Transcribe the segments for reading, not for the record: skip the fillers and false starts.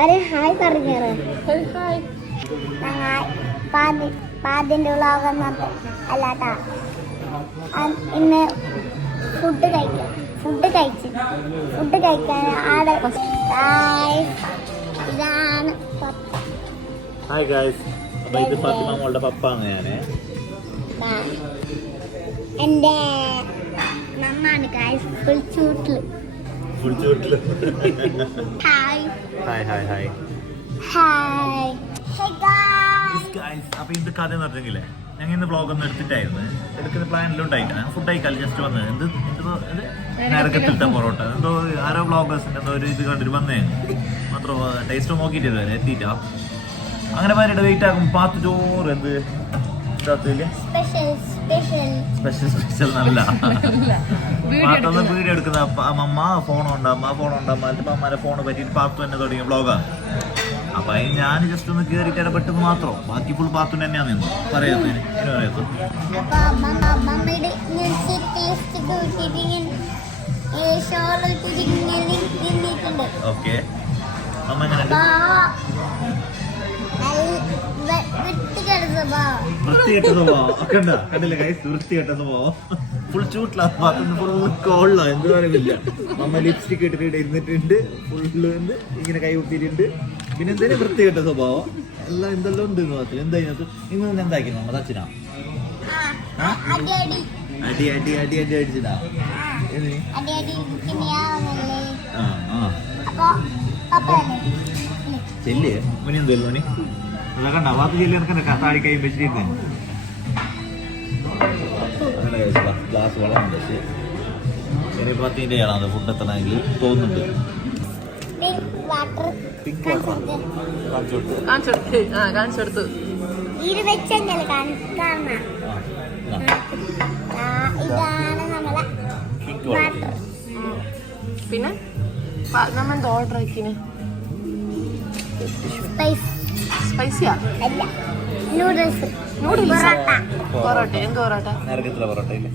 ഒരു ഹായ് പറഞ്ഞു പാതിന്റെ വ്ളോഗ് അല്ലാട്ടാ. ഇന്ന് ഫുഡ് കഴിക്കാൻ ആടെ ഇതാണ്. ഹായ് ഗായ്സ്, അപ്പൊ ഇത് ഫാത്തിമ മോളുടെ പപ്പാണ് ഞാന്. എന്റെ മമ്മാണ് ഗായ്സ്, ഫുൾ ചൂട്ടില്. Hi hi hi hi hi guys. അപ്പൊ ഇത് കഥ എന്ന് പറഞ്ഞെങ്കിലേ ഞങ്ങൾ ഇന്ന് വ്ളോഗ് ഒന്നും എടുക്കുന്ന പ്ലാൻ എല്ലാം ഉണ്ടായിട്ടാണ്. ഫുഡ് കഴിക്കാൻ ജസ്റ്റ് വന്നത്. നേരത്തെ പൊറോട്ട എന്തോ ആരോ വ്ളോഗേഴ്സിന്റെ എന്തോ ഒരു ഇത് കണ്ടിട്ട് വന്നേ മാത്രം ടേസ്റ്റ് നോക്കിയിട്ട് എത്തിയിട്ടാ. അങ്ങനെ പറഞ്ഞിട്ട് വെയിറ്റ് ആക്കും. പാത്ത് ചോറ് എന്ത് സ്പെഷ്യൽ നല്ല പാത്തൊന്നും വീഡിയോ എടുക്കുന്ന അമ്മ ഫോണുണ്ടാകും. അമ്മമാരെ ഫോണ് പറ്റിയിട്ട് പാത്തു തന്നെ തുടങ്ങിയ വ്ളോഗാണ്. അപ്പൊ അതിന് ഞാൻ ജസ്റ്റ് ഒന്ന് കയറിയിട്ട് ഇടപെട്ടെന്ന് മാത്രം. ബാക്കി ഫുൾ പാത്തുന് തന്നെയാണ് നിന്ന് പറയാത്തതിന് പറയാത്ത. ഓക്കെ, അമ്മ എങ്ങനെ വൃത്തികെട്ട സ്വഭാവം ഒക്കെ ഉണ്ടാ കണ്ടില്ല ഗൈസ്. വൃത്തികെട്ട സ്വഭാവം ഫുൾ ചൂട്ടിലാണ്. ഫുൾ കോളിലാ, എന്ത് പറയുന്നില്ല. അമ്മ ലിപ്സ്റ്റിക് ഇട്ടിട്ട് ഇരുന്നിട്ടുണ്ട്. ഫുള്ള് ഇങ്ങനെ കൈ കുത്തിയിട്ടുണ്ട്. പിന്നെ എന്തെങ്കിലും വൃത്തികെട്ട സ്വഭാവം എല്ലാം എന്തെല്ലാം ഉണ്ട് മാത്രം. എന്താ ഇതിനകത്ത് ഇന്ന് എന്താക്കി നമ്മ തച്ചിനാ അടി അടി അടി അടി അടിച്ചതാ. ചെല്ല് ഇവന് എന്തല്ലോ നീ അതാ കണ്ട വാത്ത് ചെല്ലി നടക്കണ്ട. താടി കൈ വെച്ചിട്ട് ഗ്ലാസ് വെള്ളം വെച്ച് ചെറിയ പത്തിന്റെ ആണത് ഫുഡ് എത്തണമെങ്കിൽ തോന്നുന്നുണ്ട്. പിങ്ക് വാട്ടർ കാണിച്ചെടുത്തു. പിന്നെ നമ്മൾ എന്താ ഓർഡർ ആക്കിന്? സ്പൈസിയാ? നൂഡിൽസ്. പൊറോട്ട. എന്ത് പൊറോട്ട? നരകത്തിലെ പൊറോട്ട ഇല്ലേ?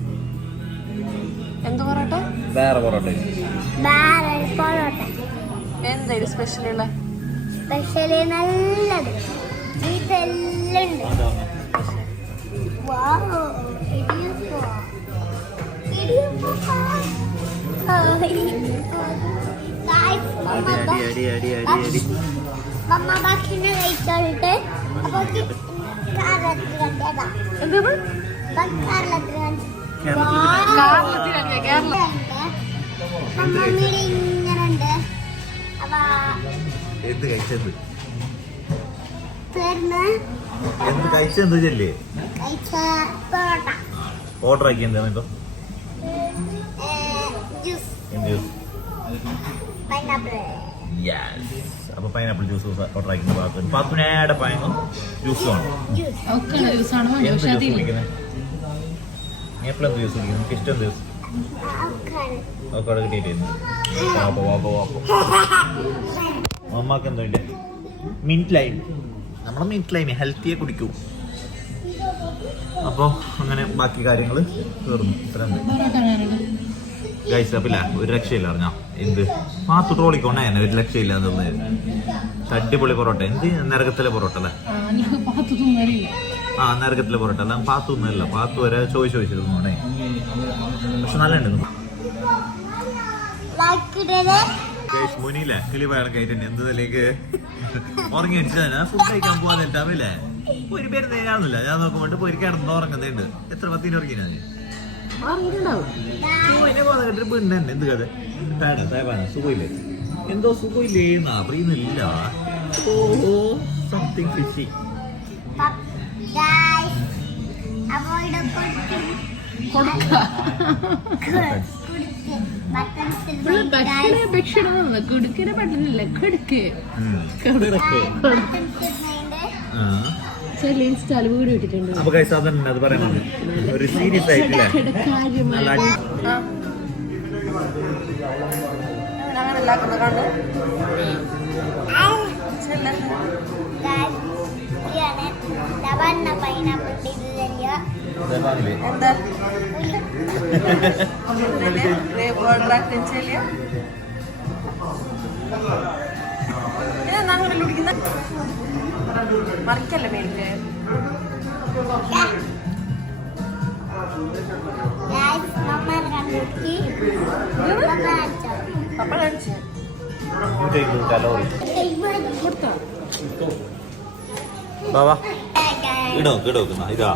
എന്ത് പൊറോട്ട? വേറെ പൊറോട്ട. എന്തായാലും സ്പെഷ്യലുള്ള സ്പെഷ്യല് നല്ലത് ഇതെല്ലാം ഉണ്ട്. മമ്മ ഭക്ഷണം കഴിച്ചോട്ട് അപ്പൊ ഇങ്ങനുണ്ട്. എന്ത് കഴിച്ചത് എന്ത് കഴിച്ചെന്ത് ചെല്ലേ ഓർഡർ ആക്കി എന്താ ഇപ്പൊ? അപ്പൊ പൈനാപ്പിൾ ജ്യൂസ് ഓർഡർ ആക്കി. പാത്തുനേടെ പൈനും ജ്യൂസ് വേണം. എന്ത് ജ്യൂസ് കുടിക്കുന്നത്? നീ എപ്പോഴെന്ത് ജ്യൂസ് കുടിക്കുന്നത്? എനിക്ക് ഇഷ്ടം ജ്യൂസ് ഒക്കെ അവിടെ കിട്ടിയിട്ടായിരുന്നു. അമ്മക്ക് എന്തോ ഇല്ലേ മിന്റ് ലൈം. നമ്മളെ മിന്റ് ലൈം ഹെൽത്തിയെ കുടിക്കൂ. അപ്പോൾ അങ്ങനെ ബാക്കി കാര്യങ്ങൾ തീർന്നു. ഇത്ര ഗൈസ്. അപ്പില്ല ഒരു രക്ഷയില്ല അറിഞ്ഞാ എന്ത് പാത്തു ട്രോളിക്കൊണ്ടേ തന്നെ ഒരു രക്ഷയില്ല എന്നുള്ളത്. അടിപൊളി പൊറോട്ട. എന്ത് നരകത്തിലെ പൊറോട്ട അല്ലേ? നരകത്തിലെ പൊറോട്ട അല്ല. പാത്തു ഒന്നുമല്ല. പാത്തു വരെ ചോദിച്ചിരുന്നോണേ. പക്ഷെ നല്ല ഉണ്ട്. മുനിയില്ലേ കിളി വേണം കയറ്റന്നെ എന്തതിലേക്ക് ഉറങ്ങി അടിച്ചതാ. ഫുഡ് കഴിക്കാൻ പോവാന്നിട്ടാവില്ലേ ഒരു പേര് നേരാണെന്നില്ല. ഞാൻ നോക്കുമ്പോണ്ട് പോയി കിടന്ന് ഉറങ്ങുന്നുണ്ട്. എത്ര 10 ഉറങ്ങി ഞാൻ പെണ്ണ് തന്നെ. എന്ത് കഥ സായബാന സുഖമില്ലേ? എന്തോ സുഖമില്ലേന്നാ പറയുന്നില്ല. ഓഹോ സംതിങ് ഫിഷി. കുടുക്കിനെ പറ്റില്ല. കുടുക്ക് ഇൻസ്റ്റാൾ വീഡിയോ ഇട്ടിട്ടുണ്ട്. അപ്പൊ ഗൈസ് അതന്നെ അത് പറയുന്നത് ഒരു സീരിയസ് ആയിട്ടില്ല. അങ്ങനെ എല്ലാക്കുന്ന കണ്ടു പൈനാപ്പിൾ എന്താ അങ്ങനെ കുടിക്കുന്ന മറിക്കല്ലേ മേലിക്ക് പപ്പ കഴിച്ചു ബാബാ ഇടോക്കുന്ന ഇതാ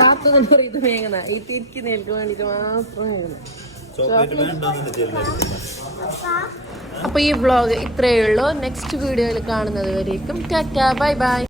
പാത്തെന്ന് പറയുന്നത് വേങ്ങണ ഈ തിരിക്കുന്നേൽക്ക് വേണ്ടിട്ട് മാത്രം വേങ്ങണ ചോക്ലേറ്റ് വേണ്ടോന്ന് ചെല്ലുന്നത്. അപ്പൊ ഈ വ്ളോഗ് ഇത്രയേ ഉള്ളൂ. നെക്സ്റ്റ് വീഡിയോയിൽ കാണുന്നത് വരേക്കും ടാറ്റാ ബൈ ബൈ.